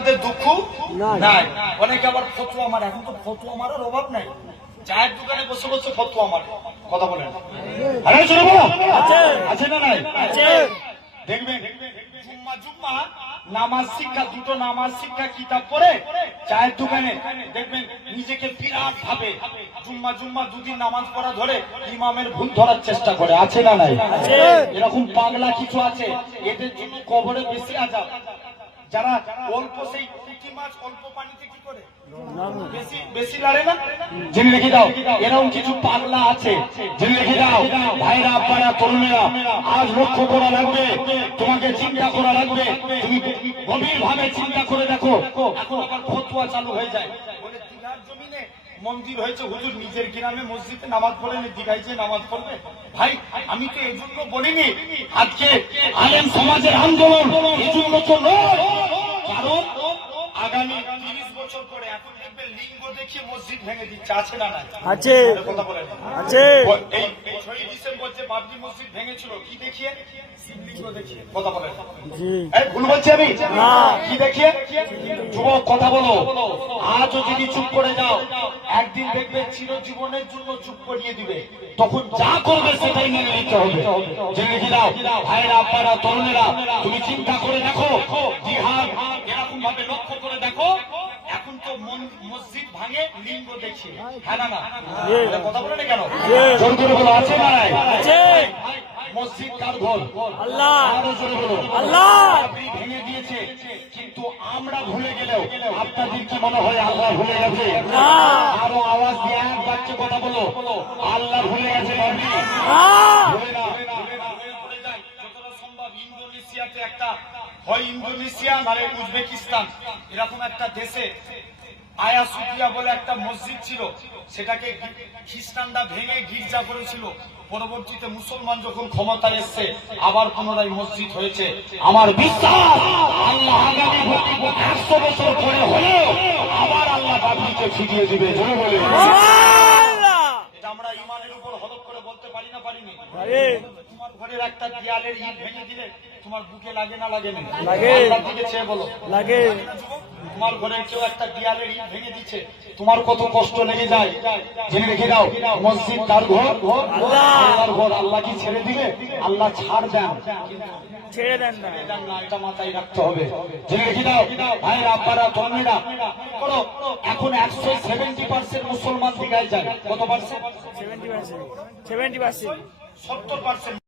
আমাদের দুঃখ নাই। অনেকে আবার ফতুয়া মারে, এখন তো ফতুয়া মারার অভাব নাই, চায়ের দোকানে বসে বসে ফতুয়া মারে। কথা বলেন আছে না নাই? দেখবেন জুম্মা জুম্মা নামাজ শিক্ষা, দুটো নামাজ শিক্ষা কিতাব পড়ে চায়ের দোকানে দেখবেন নিজেকে বিরাট ভাবে জুম্মা জুম্মা দুদিন নামাজ পড়া ধরে ইমামের ভুল ধরার চেষ্টা করে। আছে না নাই? এরকম পাগলা কিছু আছে, এদের জন্য কবরে বেশি আযাব। যারা অল্প সেই পুঁটি মাছ অল্প পানিতে কি করে বেশি লড়ে না, জেনে রেখে দাও। এরকম কিছু পাগলা আছে, জেনে রেখে দাও। ভাইরা আপনারা তরুণেরা আজ লক্ষ্য করা লাগবে, তোমাকে চিন্তা করা লাগবে। তুমি গভীর ভাবে চিন্তা করে দেখো। এখন আবার ফতোয়া চালু হয়ে যায়, বলে দিঘার জমিনে মন্দির হয়েছে, হুজুর নিজের গ্রামে মসজিদে নামাজ পড়েনি, দিঘায় যে নামাজ পড়বে। ভাই আমি তো এই জন্য বলিনি আজকে আলেম সমাজের আন্দোলন, এই জন্য তো নয়। কারণ আগামী 30 বছর পরে এখন দেখবে লিঙ্গ দেখিয়ে মসজিদ ভেঙে দিচ্ছে। আছে না নাই? আছে। কথা বলেন আছে। এই 6 ডিসেম্বর যে বাবরি মসজিদ ভেঙেছিল কি দেখিয়ে? শিবলিঙ্গ দেখিয়ে। কথা বলেন জি। এই ভুল বলছি আমি? না। কি দেখিয়ে? যুবক কথা বলো। আজও যদি চুপ করে যাও, একদিন দেখবে চিরজীবনের জন্য চুপ করিয়ে দিবে। তখন যা করবে সেটাই মেনে নিতে হবে। জেনে রেখে দাও ভাইরা আপনারা তরুণেরা, তুমি চিন্তা করে দেখো, জিহাদ এরকম ভাবে লক্ষ্য করে দেখো। এখন তো মসজিদ ভাঙে লিঙ্গ দেখে, হ্যাঁ না? কথা বলে না কেন? জোর করে বলো আছে না নাই? মসজিদ কার ঘর? আল্লাহ। আরো জোরে বলো আল্লাহ। ভেঙে দিয়েছে, কিন্তু আমরা ভুলে গেলেও আপনাদের কি মনে হয় আল্লাহ ভুলে গেছে? আরো আওয়াজ দিয়ে এক বাচ্চা কথা বলো, আল্লাহ ভুলে গেছে? ইন্দোনেশিয়াতে একটা হয়, ইন্দোনেশিয়া নাহলে উজবেকিস্তান, এরকম একটা দেশে আয়া সুফিয়া বলে একটা মসজিদ ছিল, সেটাকে খ্রিস্টানরা ভেঙে গির্জা করেছিল। পরবর্তীতে মুসলমান যখন ক্ষমতায় এসছে আবার পুনরায় মসজিদ হয়েছে। আমার বিশ্বাস আল্লাহ আগামী 100 বছর পরে হলেও আবার আল্লাহ বাবরিকে ফিরিয়ে দিবে। জোরে বলে এটা আমরা ইমানের উপর হলফ করে বলতে পারি না? পারিনি? তোমার ঘরের একটা দেয়ালের ইট ভেঙে দিলে তোমার বুকে লাগে না লাগে না? আল্লাহর দিকে চেয়ে বলো লাগে। তোমার ঘরের কেউ একটা দেয়ালের ইট ভেঙে দিচ্ছে, তোমার কত কষ্ট লেগে যায়। জেনে রেখে দাও মসজিদ কার ঘর? আল্লাহর ঘর। আল্লাহ কি ছেড়ে দিবে? আল্লাহ ছাড় দেন, ছেড়ে দেন না, এটা মাথায় রাখতে হবে। জেনে রেখে দাও ভাইরা আপনারা তরুণীরা করো। এখন 170% মুসলমান দিঘায় যায়। কত পার্সেন্ট? 70%। 70%